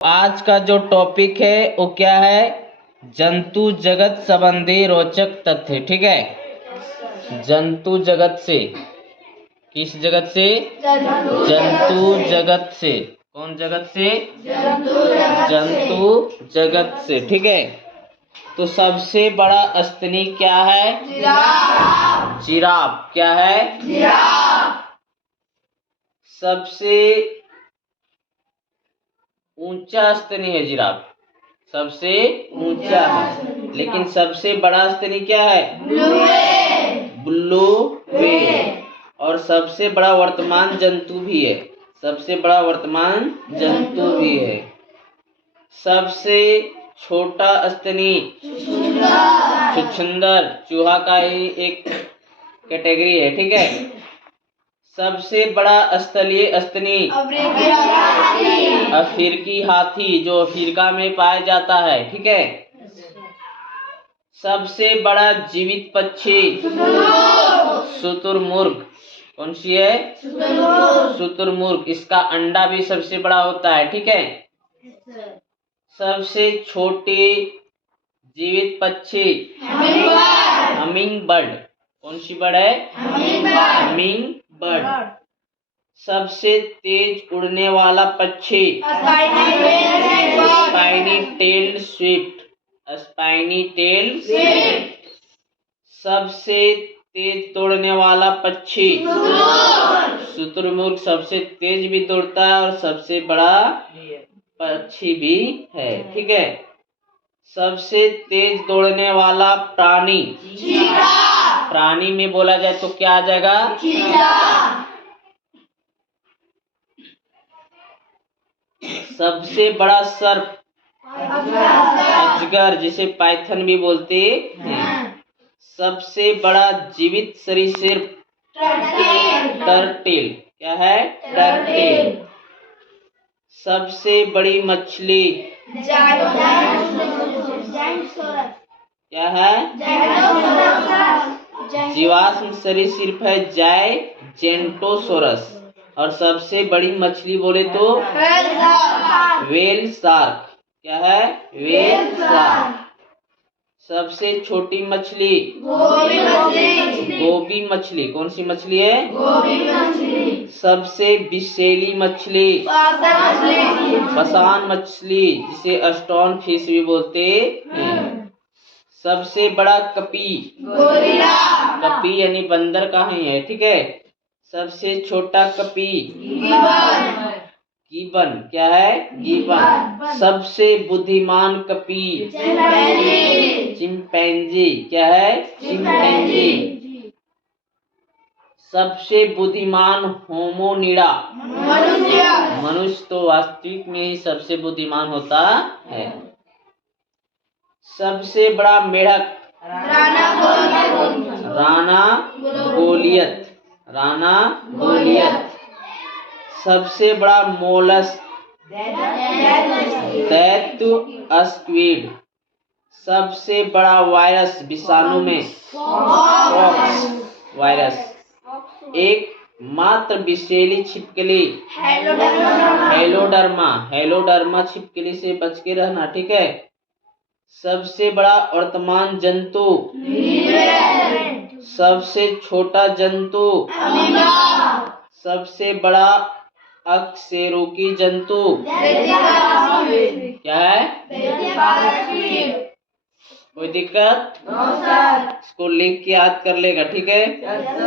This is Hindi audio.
आज का जो टॉपिक है वो क्या है? जंतु जगत संबंधी रोचक तथ्य। ठीक है, जंतु जगत से। किस जगत से? जंतु जगत से। कौन जगत से? जंतु जगत से। ठीक है, तो सबसे बड़ा स्तनी क्या है? जिराफ। जिराफ क्या है? जिराफ। सबसे ऊंचा स्तनी है जिराफ, सबसे ऊंचा है। लेकिन सबसे बड़ा स्तनी क्या है? Blue whale. और सबसे बड़ा वर्तमान जंतु भी है, सबसे बड़ा वर्तमान जंतु भी है। सबसे छोटा स्तनी छुछुंदर, चूहा का ही एक कैटेगरी है। ठीक है, सबसे बड़ा स्थलीय स्तनी अफ्रीकी हाथी, जो अफ्रीका में पाया जाता है। ठीक है, सबसे बड़ा जीवित पक्षी शुतुरमुर्ग। कौन सी है? शुतुरमुर्ग। इसका अंडा भी सबसे बड़ा होता है। ठीक है, सबसे छोटी जीवित पक्षी हमिंग बर्ड। कौन सी बर्ड है? Humming bird. सबसे तेज उड़ने वाला पक्षी spiny tailed swift. Spiny tailed swift. सबसे तेज दौड़ने वाला पक्षी शुतुरमुर्ग। सबसे तेज भी दौड़ता है और सबसे बड़ा पक्षी भी है। ठीक है, सबसे तेज दौड़ने वाला प्राणी प्राणी में बोला जाए तो क्या आ जाएगा? सबसे बड़ा सर्प अजगर, जिसे पाइथन भी बोलते हैं। सबसे बड़ा जीवित सरीसृप टर्टल। क्या है? टर्टल। सबसे बड़ी मछली क्या है? जीवाश्म सरीसृप है जायजेंटोसोरस। और सबसे बड़ी मछली बोले तो व्हेल शार्क। क्या है? Whale shark. सबसे छोटी मछली गोबी मछली। कौन सी मछली है? गोबी मछली। सबसे विषैली मछली पाषाण मछली, जिसे स्टोन फिश भी बोलते हैं। सबसे बड़ा कपी कपी यानी बंदर कहाँ है? ठीक है, सबसे छोटा कपी गिबन। क्या है? गिबन। सबसे बुद्धिमान कपी चिंपैंजी। क्या है? चिंपैंजी। सबसे बुद्धिमान होमोनिडा मनुष्य तो वास्तविक में ही सबसे बुद्धिमान होता है। सबसे बड़ा मेढक राणा गोलियत। सबसे बड़ा मोलस्क दैत्य स्क्विड। सबसे बड़ा वायरस विषाणु में पॉक्स वायरस। एक मात्र विषैली छिपकली हेलोडर्मा छिपकली से बच के रहना। ठीक है, सबसे बड़ा वर्तमान जंतु सबसे छोटा जंतु सबसे बड़ा अकशेरुकी जंतु क्या है? कोई दिक्कत? इसको लिख के याद कर लेगा। ठीक है।